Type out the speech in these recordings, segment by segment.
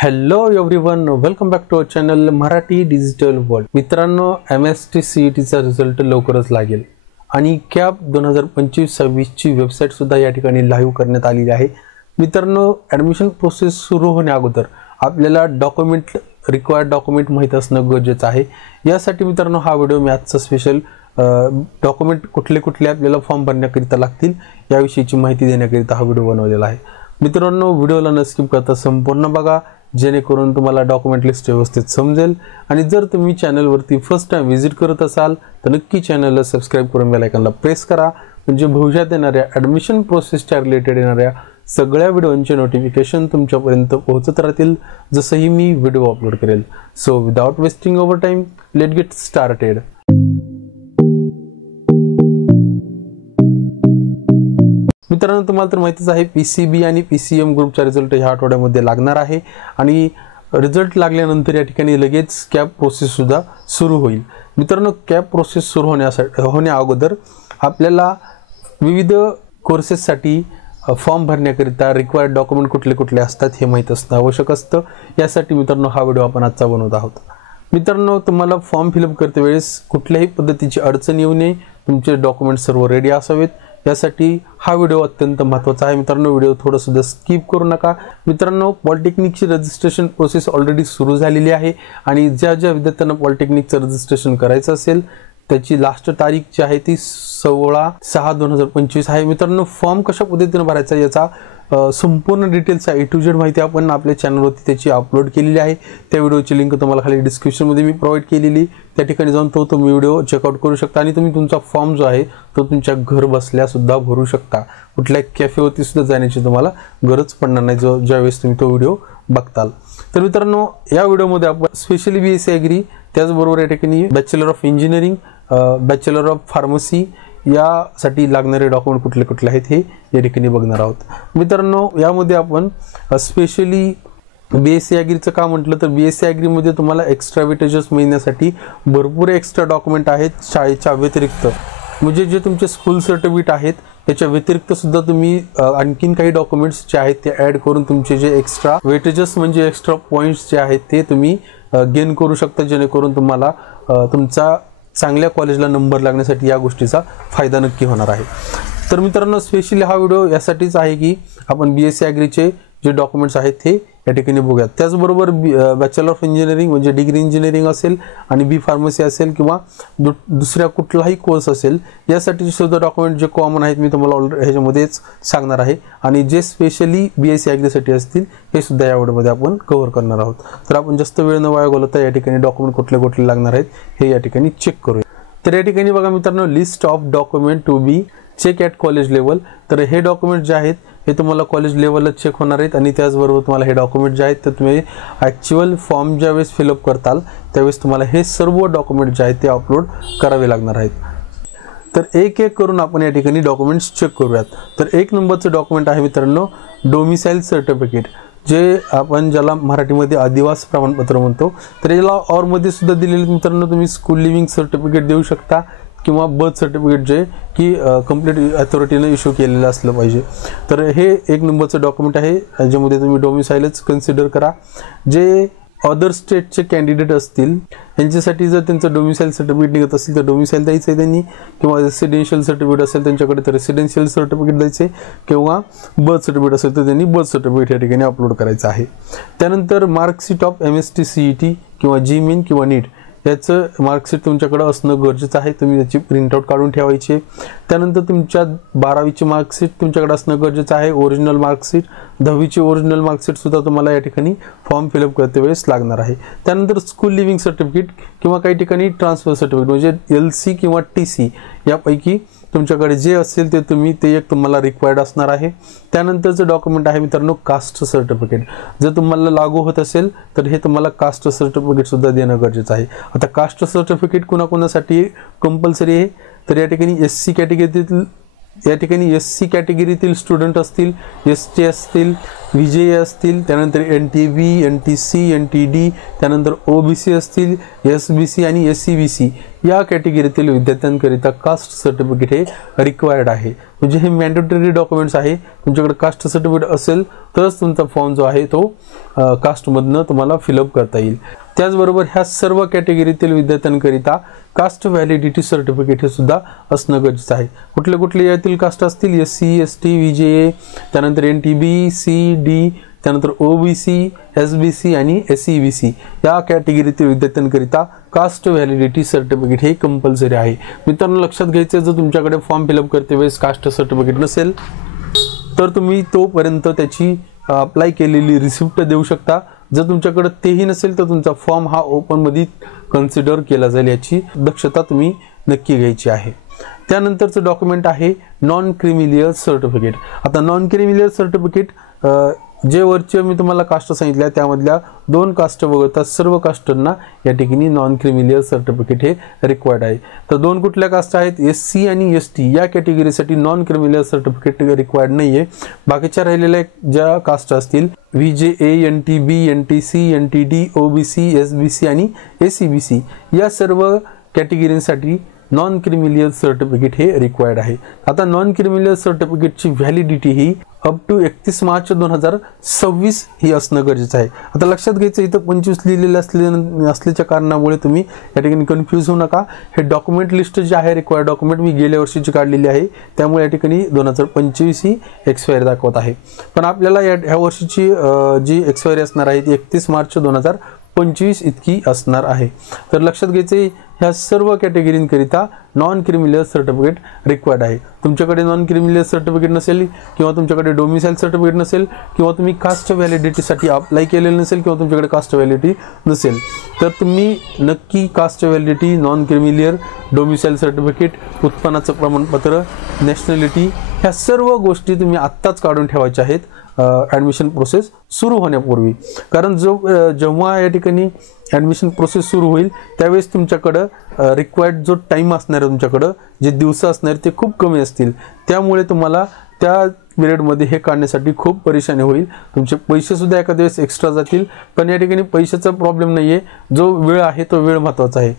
Hello everyone, welcome back to our channel Marathi digital world. मित्रांनो, MST CETचा result लवकरच लागेल आणि कॅप 2025-26 ची वेबसाईट सुद्धा या ठिकाणी लाईव्ह करण्यात आलेली आहे. मित्रांनो, ॲडमिशन प्रोसेस सुरू होण्या अगोदर आपल्याला रिक्वायर्ड डॉक्युमेंट माहीत असणं गरजेचं आहे. यासाठी मित्रांनो हा व्हिडिओ मी आजचा स्पेशल डॉक्युमेंट कुठले आपल्याला फॉर्म भरण्याकरिता लागतील याविषयीची माहिती देण्याकरिता हा व्हिडिओ बनवलेला आहे. मित्रांनो, व्हिडिओला न स्किप करता संपूर्ण बघा, जेणेकरून तुम्हाला डॉक्युमेंट लिस्ट व्यवस्थित समजेल. आणि जर तुम्ही चॅनलवरती फर्स्ट टाइम व्हिजिट करत असाल तर नक्की चॅनलला सबस्क्राईब करून बेल आयकॉनला प्रेस करा, म्हणजे भविष्यात येणाऱ्या ॲडमिशन प्रोसेसच्या रिलेटेड येणाऱ्या सगळ्या व्हिडिओंचे नोटिफिकेशन तुमच्यापर्यंत पोहोचत राहतील जसंही मी व्हिडिओ अपलोड करेल. So without wasting over time, let get started. मित्रांनो, तुम्हाला तर माहितीच आहे PCB आणि PCM ग्रुपचा रिझल्ट ह्या आठवड्यामध्ये लागणार आहे आणि रिझल्ट लागल्यानंतर या ठिकाणी लगेच कॅप प्रोसेस सुद्धा सुरू होईल. मित्रांनो, कॅप प्रोसेस सुरू होण्या अगोदर आपल्याला विविध कोर्सेससाठी फॉर्म भरण्याकरिता रिक्वायर्ड डॉक्युमेंट कुठले असतात हे माहीत असणं आवश्यक असतं. यासाठी मित्रांनो हा व्हिडिओ आपण आजचा बनवत आहोत. मित्रांनो, तुम्हाला फॉर्म फिलअप करते वेळेस कुठल्याही पद्धतीची अडचण येऊ नये, तुमचे डॉक्युमेंट सर्व रेडी असावेत, यासाठी हा व्हिडिओ अत्यंत महत्त्वाचा आहे. मित्रांनो, व्हिडिओ थोडंसुद्धा स्किप करू नका. मित्रांनो, पॉलिटेक्निकची रजिस्ट्रेशन प्रोसेस ऑलरेडी सुरू झालेली आहे आणि ज्या विद्यार्थ्यांना पॉलिटेक्निकचं रजिस्ट्रेशन करायचं असेल त्याची लास्ट तारीख जी आहे ती 16/6/2025 आहे. मित्रांनो, फॉर्म कशा पद्धतीने भरायचा याचा संपूर्ण डिटेल्स A to Z माहिती आपण आपल्या चॅनलवरती त्याची अपलोड केलेली आहे. त्या व्हिडिओची लिंक तुम्हाला खाली डिस्क्रिप्शनमध्ये मी प्रोव्हाइड केलेली, त्या ठिकाणी जाऊन तुम्ही व्हिडिओ चेकआउट करू शकता आणि तुम्ही तुमचा फॉर्म जो आहे तो तुमच्या घर बसल्या सुद्धा भरू शकता. कुठल्या कॅफेवरती सुद्धा जाण्याची तुम्हाला गरज पडणार नाही ज्यावेळेस तुम्ही तो व्हिडिओ बघताल. तर मित्रांनो, या व्हिडिओमध्ये आपण स्पेशली BSc ॲग्री, त्याचबरोबर या ठिकाणी bachelor of engineering, bachelor of pharmacy यासाठी लागणारे डॉक्युमेंट कुठले आहेत हे या ठिकाणी बघणार आहोत. मित्रांनो, यामध्ये आपण स्पेशली BSc ॲग्रीचं का म्हटलं तर BSc ॲग्रीमध्ये तुम्हाला एक्स्ट्रा वेटेजेस मिळण्यासाठी भरपूर एक्स्ट्रा डॉक्युमेंट आहेत शाळेच्या व्यतिरिक्त. म्हणजे जे तुमचे स्कूल सर्टिफिकेट आहेत त्याच्या व्यतिरिक्त सुद्धा तुम्ही आणखीन काही डॉक्युमेंट्स जे आहेत ते ॲड करून तुमचे जे एक्स्ट्रा वेटेजेस म्हणजे एक्स्ट्रा पॉईंट्स जे आहेत ते तुम्ही गेन करू शकता, जेणेकरून तुम्हाला तुमचा चांगल्या कॉलेजला नंबर लागण्यासाठी या गोष्टीचा फायदा नक्की होणार आहे. तर मित्रांनो, स्पेशली हा व्हिडिओ यासाठीच आहे की आपण BSc ॲग्रीचे जे डॉक्युमेंट्स आहेत ते या ठिकाणी बघूयात. त्याचबरोबर बॅचलर ऑफ इंजिनिअरिंग म्हणजे डिग्री इंजिनिअरिंग असेल आणि B फार्मसी असेल किंवा दुसऱ्या कुठलाही कोर्स असेल, यासाठी सुद्धा डॉक्युमेंट जे कॉमन आहेत मी तुम्हाला ऑलरेडी ह्याच्यामध्येच सांगणार आहे आणि जे स्पेशली BSc ॲग्रीसाठी असतील हे सुद्धा या व्हिडिओमध्ये आपण कव्हर करणार आहोत. तर आपण जास्त वेळ न वाया घालवता या ठिकाणी डॉक्युमेंट कुठले लागणार आहेत हे या ठिकाणी चेक करूया. तर या ठिकाणी बघा मित्रांनो, list of document to be check at college level. तर हे डॉक्युमेंट जे आहेत हे तुम्हाला कॉलेज लेवलला चेक होणार आहेत आणि त्याचबरोबर तुम्हाला हे डॉक्युमेंट जे आहेत तर तुम्ही ॲक्च्युअल फॉर्म ज्यावेळेस फिलअप करताल त्यावेळेस तुम्हाला हे सर्व डॉक्युमेंट जे आहेत ते अपलोड करावे लागणार आहेत. तर एक करून आपण या ठिकाणी डॉक्युमेंट्स चेक करूयात. तर 1 नंबरचं डॉक्युमेंट आहे मित्रांनो डोमिसाईल सर्टिफिकेट, जे आपण ज्याला मराठीमध्ये आदिवासी प्रमाणपत्र म्हणतो. तर याला ऑरमध्ये सुद्धा दिलेले मित्रांनो, तुम्ही स्कूल लिव्हिंग सर्टिफिकेट देऊ शकता किंवा बर्थ सर्टिफिकेट जे की कंप्लीट अथॉरिटीनं इश्यू केलेलं असलं पाहिजे. तर हे 1 नंबरचं डॉक्युमेंट आहे, ज्यामध्ये तुम्ही डोमिसाईलच कन्सिडर करा. जे अदर स्टेटचे कॅन्डिडेट असतील यांच्यासाठी जर त्यांचं डोमिसाईल सर्टिफिकेट निघत असेल तर डोमिसाईल द्यायचं आहे त्यांनी, किंवा रेसिडेन्शियल सर्टिफिकेट असेल त्यांच्याकडे तर रेसिडेन्शियल सर्टिफिकेट द्यायचे, किंवा बर्थ सर्टिफिकेट असेल तर त्यांनी बर्थ सर्टिफिकेट या ठिकाणी अपलोड करायचं आहे. त्यानंतर मार्कशीट ऑफ MST CET किंवा GMIN किंवा NEET याचं मार्कशीट तुमच्याकडे असणं गरजेचं आहे, तुम्ही याची प्रिंटआउट काढून ठेवायची. त्यानंतर तुमच्या 12वीची मार्कशीट तुमच्याकडे असणं गरजेचं आहे, ओरिजिनल मार्कशीट. 10वीची ओरिजिनल मार्कशीट सुद्धा तुम्हाला या ठिकाणी फॉर्म फिलअप करते वेळेस लागणार आहे. त्यानंतर स्कूल लिव्हिंग सर्टिफिकेट किंवा काही ठिकाणी ट्रान्सफर सर्टिफिकेट म्हणजे LC किंवा TC यापैकी तुमच्याकडे जे असेल ते एक तुम्हाला रिक्वायर्ड असणार आहे. त्यानंतरचं डॉक्युमेंट आहे मित्रांनो कास्ट सर्टिफिकेट. जर तुम्हाला लागू होत असेल तर हे तुम्हाला कास्ट सर्टिफिकेट सुद्धा देणं गरजेचं आहे. आता कास्ट सर्टिफिकेट कुणाकुणासाठी कंपल्सरी आहे तर या ठिकाणी कॅटेगरीतील स्टुडंट असतील, ST असतील, VJA असतील, त्यानंतर NTB, NTC, NTD, त्यानंतर OBC असतील, SBC आणि SCBC या कॅटेगरीतील विद्यार्थ्यांकरिता कास्ट सर्टिफिकेट हे रिक्वायर्ड आहे, म्हणजे हे मॅन्डेटरी डॉक्युमेंट्स आहे। तुमच्याकडे कास्ट सर्टिफिकेट असेल तरच तुमचा फॉर्म जो आहे तो कास्टमधनं तुम्हाला फिलअप करता येईल। त्याचबरोबर ह्या सर्व कॅटेगरीतील विद्यार्थ्यांकरिता कास्ट व्हॅलिडिटी सर्टिफिकेट हे सुद्धा असणं गरजेचं आहे। कुठले कुठले यातील कास्ट असतील? SC ST VJA, त्यानंतर NTB CD, त्यानंतर OBC SBC आणि SEBC या कॅटेगरीतील विद्यार्थ्यांकरिता कास्ट व्हॅलिडिटी सर्टिफिकेट हे कंपल्सरी आहे। मित्रांनो लक्षात घ्यायचं, जर तुमच्याकडे फॉर्म फिलअप करते वेळेस कास्ट सर्टिफिकेट नसेल तर तुम्ही तोपर्यंत त्याची अप्लाय केलेली रिसिप्ट देऊ शकता। जर तुमच्याकडे तेही नसेल तर तुमचा फॉर्म हा ओपनमध्ये कन्सिडर केला जाईल, याची दक्षता तुम्ही नक्की घ्यायची आहे। त्यानंतरचं डॉक्युमेंट आहे नॉन क्रिमिलियर सर्टिफिकेट। आता नॉन क्रिमिलियर सर्टिफिकेट जे वरचे मी तुम्हाला कास्ट सांगितल्या त्यामधल्या 2 कास्ट वगळता सर्व कास्टर्सना या ठिकाणी नॉन क्रिमिलियर सर्टिफिकेट हे रिक्वायर्ड आहे। तर 2 कुठल्या कास्ट आहेत? SC आणि ST या कॅटेगरीसाठी नॉन क्रिमिलियर सर्टिफिकेट रिक्वायर्ड नाही आहे। बाकीच्या राहिलेल्या ज्या कास्ट असतील VJA NTB NTC NTD OBC SBC आणि SEBC या सर्व कॅटेगरीसाठी नॉन क्रिमिलियर सर्टिफिकेट हे रिक्वायर्ड आहे। आता नॉन क्रिमिलियर सर्टिफिकेटची व्हॅलिडिटी ही अप टू 31 मार्च 2026 ही असणं गरजेचं आहे। आता लक्षात घ्यायचं, इथं 25 लिहिलेलं असल्याच्या कारणामुळे तुम्ही या ठिकाणी कन्फ्यूज होऊ नका। हे डॉक्युमेंट लिस्ट जे आहे रिक्वायर्ड डॉक्युमेंट मी गेल्या वर्षीची काढलेली आहे, त्यामुळे या ठिकाणी 2025 ही एक्सपायरी दाखवत आहे। पण आपल्याला ह्या वर्षीची जी एक्सपायरी असणार आहे ती 31 मार्च 2025 इतकी असणार आहे। तर लक्षात घ्यायचे, ह्या सर्व कॅटेगरींकरिता नॉन क्रिमिलियर सर्टिफिकेट रिक्वायर्ड आहे। तुमच्याकडे नॉन क्रिमिलियर सर्टिफिकेट नसेल किंवा तुमच्याकडे डोमिसाइल सर्टिफिकेट नसेल किंवा तुम्ही कास्ट व्हॅलिडिटीसाठी अप्लाय केलेलं नसेल किंवा तुमच्याकडे कास्ट व्हॅलिडिटी नसेल तर तुम्ही नक्की caste validity, non creamy layer, domicile certificate, उत्पन्नाचं प्रमाणपत्र, नॅशनॅलिटी ह्या सर्व गोष्टी तुम्ही आत्ताच काढून ठेवायच्या आहेत ॲडमिशन प्रोसेस सुरू होण्यापूर्वी। कारण जेव्हा या ठिकाणी ॲडमिशन प्रोसेस सुरू होईल त्यावेळेस तुमच्याकडं रिक्वायर्ड जो टाईम असणार आहे, तुमच्याकडं जे दिवस असणार ते खूप कमी असतील, त्यामुळे तुम्हाला त्या पिरियडमध्ये हे काढण्यासाठी खूप परेशानी होईल। तुमचे पैसे सुद्धा एखाद्या वेळेस एक्स्ट्रा जातील, पण या ठिकाणी पैशाचा प्रॉब्लेम नाही आहे, जो वेळ आहे तो वेळ महत्त्वाचा आहे।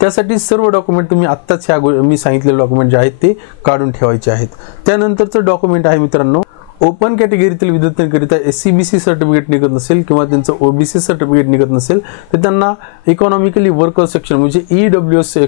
त्यासाठी सर्व डॉक्युमेंट तुम्ही आत्ताच मी सांगितलेले डॉक्युमेंट जे आहेत ते काढून ठेवायचे आहेत। त्यानंतरचं डॉक्युमेंट आहे मित्रांनो, ओपन कॅटेगरीतील विद्यार्थ्यांकरिता SCBC सर्टिफिकेट निघत नसेल किंवा त्यांचं OBC सर्टिफिकेट निघत नसेल तर त्यांना इकॉनॉमिकली वर्कर सेक्शन म्हणजे EWS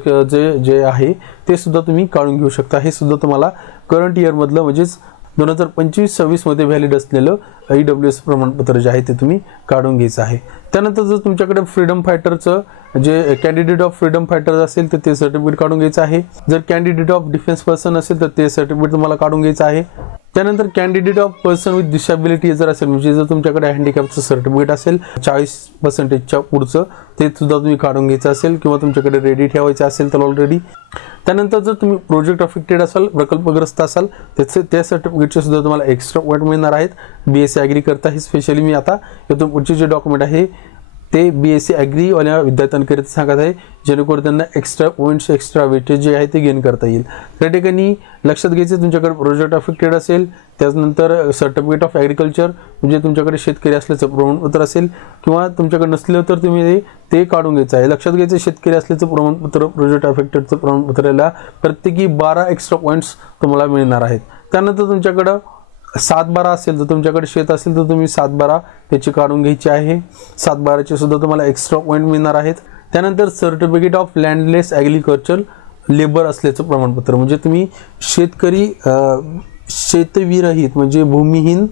जे आहे ते सुद्धा तुम्ही काढून घेऊ शकता। हे सुद्धा तुम्हाला करंट इयरमधलं म्हणजेच 2025-26 मध्ये व्हॅलिड असलेलं EWS प्रमाणपत्र जे आहे ते तुम्ही काढून घ्यायचं आहे। त्यानंतर जर तुमच्याकडे फ्रीडम फायटरचं जे कॅन्डिडेट ऑफ फ्रीडम फायटर असेल तर ते सर्टिफिकेट काढून घ्यायचं आहे। जर कॅन्डिडेट ऑफ डिफेन्स पर्सन असेल तर ते सर्टिफिकेट तुम्हाला काढून घ्यायचं आहे। त्यानंतर candidate of person with disability जर असेल म्हणजे जर तुमच्याकडे हँडिकॅपचं सर्टिफिकेट असेल 40% पुढचं ते सुद्धा तुम्ही काढून घ्यायचं असेल किंवा तुमच्याकडे रेडी ठेवायचं असेल तर ऑलरेडी। त्यानंतर जर तुम्ही प्रोजेक्ट अफेक्टेड असाल, प्रकल्पग्रस्त असाल त्या सर्टिफिकेटचे सुद्धा तुम्हाला एक्स्ट्रा पॉईंट मिळणार आहेत। BSc ॲग्री करता हे स्पेशली मी आता यातून पुढचे जे डॉक्युमेंट आहे ते BSc ॲग्री वाल्या विद्यार्थ्यांकरिता सांगत आहे, जेणेकरून त्यांना एक्स्ट्रा पॉईंट्स, एक्स्ट्रा वेटेज जे आहे ते गेन करता येईल। त्या ठिकाणी लक्षात घ्यायचं, तुमच्याकडे प्रोजेक्ट अफेक्टेड असेल, त्यानंतर सर्टिफिकेट ऑफ ॲग्रिकल्चर म्हणजे तुमच्याकडे शेतकरी असल्याचं प्रमाणपत्र असेल किंवा तुमच्याकडे नसलं तर तुम्ही ते काढून घ्यायचं आहे। लक्षात घ्यायचं, शेतकरी असल्याचं प्रमाणपत्र, प्रोजेक्ट अफेक्टेडचं प्रमाणपत्राला प्रत्येकी 12 एक्स्ट्रा पॉईंट्स तुम्हाला मिळणार आहेत। त्यानंतर तुमच्याकडं 7-12 असेल तर तुमच्याकडे शेत असेल तर तुम्ही 7-12 त्याची काढून घ्यायची आहे। 7-12चे सुद्धा तुम्हाला एक्स्ट्रा पॉईंट मिळणार आहेत। त्यानंतर सर्टिफिकेट ऑफ लँडलेस ॲग्रिकल्चर लेबर असल्याचं प्रमाणपत्र म्हणजे तुम्ही शेतकरी शेतविरहित म्हणजे भूमिहीन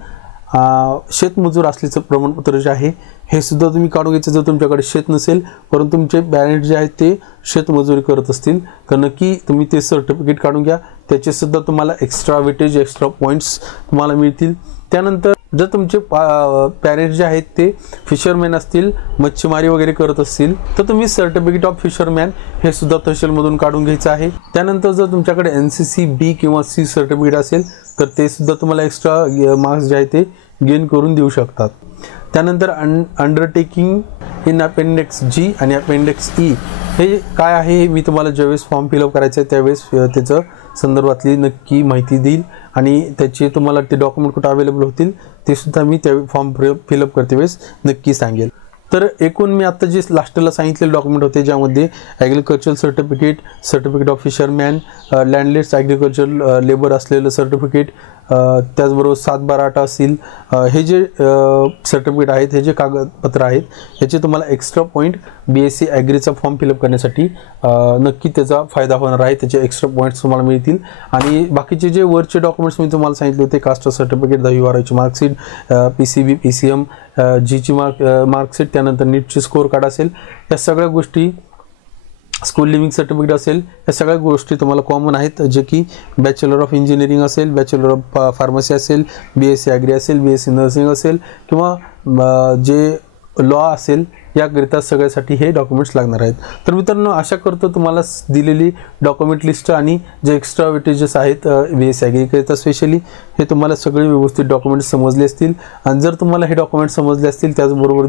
शेतमजूर असल्याचं प्रमाणपत्र जे आहे हे सुद्धा तुम्ही काढून घ्यायचं। जर तुमच्याकडे शेत नसेल परंतु तुमचे पॅरेंट जे आहेत ते शेतमजुरी करत असतील तर नक्की तुम्ही ते सर्टिफिकेट काढून घ्या, त्याचे सुद्धा तुम्हाला एक्स्ट्रा वेटेज, एक्स्ट्रा पॉईंट्स तुम्हाला मिळतील। त्यानंतर जर तुमचे पॅरेंट्स जे आहेत ते फिशरमॅन असतील, मच्छीमारी वगैरे करत असतील तर तुम्ही सर्टिफिकेट ऑफ फिशरमॅन हे सुद्धा तहसीलमधून काढून घ्यायचं आहे। त्यानंतर जर तुमच्याकडे NCC B किंवा C सर्टिफिकेट असेल तर ते सुद्धा तुम्हाला एक्स्ट्रा मार्क्स जे आहे ते गेन करून देऊ शकतात। त्यानंतर अंडरटेकिंग इन अपेंडिक्स G आणि अपेंडिक्स E हे काय आहे हे मी तुम्हाला ज्यावेळेस फॉर्म फिलअप करायचं आहे त्यावेळेस त्याचं संदर्भातली नक्की माहिती देईल आणि त्याचे तुम्हाला ते डॉक्युमेंट कुठे अवेलेबल होतील ते सुद्धा मी त्या फॉर्म फिलअप करते वेळेस नक्की सांगेल। तर एकूण मी आता जे लास्टला सांगितलेले डॉक्युमेंट होते ज्यामध्ये agriculture certificate, certificate of fisherman, landless agriculture labour असलेलं सर्टिफिकेट, त्याचबरोबर 7/12 असतील, हे जे सर्टिफिकेट आहेत, हे जे कागदपत्र आहेत, ह्याचे तुम्हाला एक्स्ट्रा पॉईंट BSc ॲग्रीचा फॉर्म फिलअप करण्यासाठी नक्की त्याचा फायदा होणार आहे. त्याचे एक्स्ट्रा पॉईंट्स तुम्हाला मिळतील. आणि बाकीचे जे वरचे डॉक्युमेंट्स मी तुम्हाला सांगितले होते, कास्ट सर्टिफिकेट, 10वी-12वीची मार्कशीट, PCB PCM जीची मार्कशीट, त्यानंतर नीटची स्कोर कार्ड असेल, या सगळ्या गोष्टी, स्कूल लिव्हिंग सर्टिफिकेट असेल, या सगळ्या गोष्टी तुम्हाला कॉमन आहेत, जे की बॅचलर ऑफ इंजिनिअरिंग असेल, बॅचलर ऑफ फार्मसी असेल, BSc ॲग्री असेल, BSc नर्सिंग असेल, किंवा जे लॉ असेल, याकरिता सगळ्यासाठी हे डॉक्युमेंट्स लागणार आहेत. तर मित्रांनो, आशा करतो तुम्हाला दिलेली डॉक्युमेंट लिस्ट आणि जे एक्स्ट्रा वेटेजेस आहेत BSc ॲग्रीकरिता स्पेशली, हे तुम्हाला सगळे व्यवस्थित डॉक्युमेंट्स समजले असतील. आणि जर तुम्हाला हे डॉक्युमेंट्स समजले असतील, त्याचबरोबर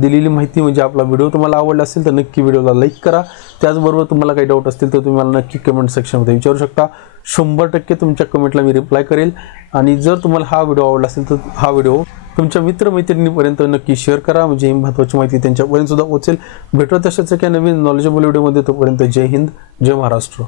दिलेली माहिती म्हणजे आपला व्हिडिओ तुम्हाला आवडला असेल, तर नक्की व्हिडिओला लाईक करा. त्याचबरोबर तुम्हाला काही डाऊट असतील तर तुम्ही मला नक्की कमेंट सेक्शनमध्ये विचारू शकता. 100% तुमच्या कमेंटला मी रिप्लाय करेल. आणि जर तुम्हाला हा व्हिडिओ आवडला असेल तर हा व्हिडिओ तुमच्या मित्रमैत्रिणींपर्यंत नक्की शेअर करा, म्हणजे ही महत्त्वाची माहिती त्यांच्यापर्यंत सुद्धा पोहोचेल. भेटू तशाच एका नवीन नॉलेजेबल व्हिडिओमध्ये. तोपर्यंत जय हिंद, जय महाराष्ट्र.